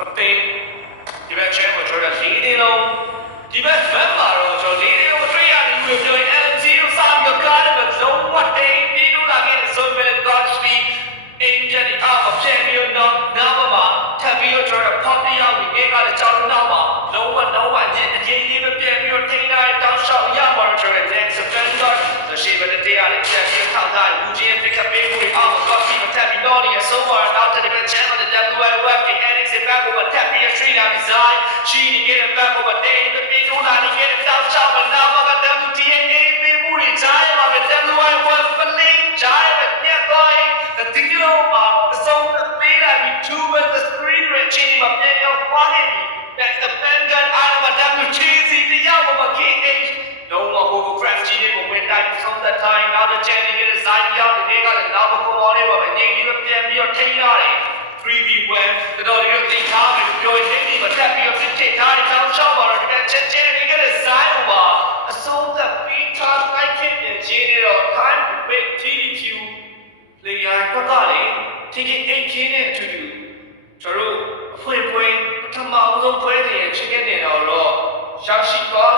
အသိဒီဘက်ချဲကိုကျွန်တော်၄နေလုံးဒီဘက်ဘက်မှာတော့ကျွန်တော်၄နေလုံးတွေ့ရတယ်လို့ပြောရင် LG ကိုစပြီးကားတယ်ပဲလုံးဝတိတ်ပြီးလို့လာခဲ့ဆိုပေမဲ့ Godspeed Angel ဒီအောက်ပြန်ပြီးတော့နောက်မှာထပ်ပြီးတော့ကျွန်တော်ဖောက်ပြရပြီးအေးကလည်းကြောင်းနောက်မှာလုံးဝညင်အရင်လေးပဲပြန်ပြီးတော့ထိန်းထားတဲ့တောင်းလျှောက်ရမှာတော့ကျွန်တော် next defender ဆိုရှိတဲ့တရားလေးပြန်ပြီးထောက်ထားလူချင်း pick up ပေးဖို့အောက် Godspeed ထပ်ပြီးတော့ဒီဆိုပါနောက်တဲ့ channel တဲ့ WWF ဒီ NX ဘက်ကိုထပ်ပြီး straight down design ရှိနေခဲ့တဲ့ဘက်ကိုတိတ်ပြီးတော့လာနေခဲ့တဲ့တောင်းလျှောက်မှာနောက်မှာ WTA ပေးမှုတွေကြားရမှာပဲ WWF ပလင်းကြားရတဲ့ညတော့ဒီလိုမှာအစုံပေးလိုက်ပြီး two with the screen rate ချင်းမှာပြန်ရောက်သွားနေပြီ that's the bender out of a WTC တရားပေါ်မှာ KH လုံးဝ hovercraft ကြီးတွေကိုဝင်တိုင်းဆုံးတဲ့ time နောက်တဲ့ channel တွေ design ပြောင်းတွေကလည်းနောက်ပေါ်ပေါ်လေးပါပဲငြိမ်ပြီးတော့ပြန်ပြီးတော့ထိန်းရတယ် 3D web တော်တော်လေးသိထားပြီးပြောရင်ဒီမှာတက်ပြီးတော့ဖြစ်ထိထားတဲ့တောင်းလျှောက်ပါတော့ဒီချက်ချင်းတွေကလည်း design ပါအစုံသက်ပြီးထားလိုက်ခဲ့တဲ့ချင်းတွေတော့ time to wait TDQ player ကလည်း TK8 နဲ့အတူတူကျွန်တော်တို့အဖွင့်ပထမဆုံးပွဲတွေချင်းနေတော့ရောက်ရှိသွား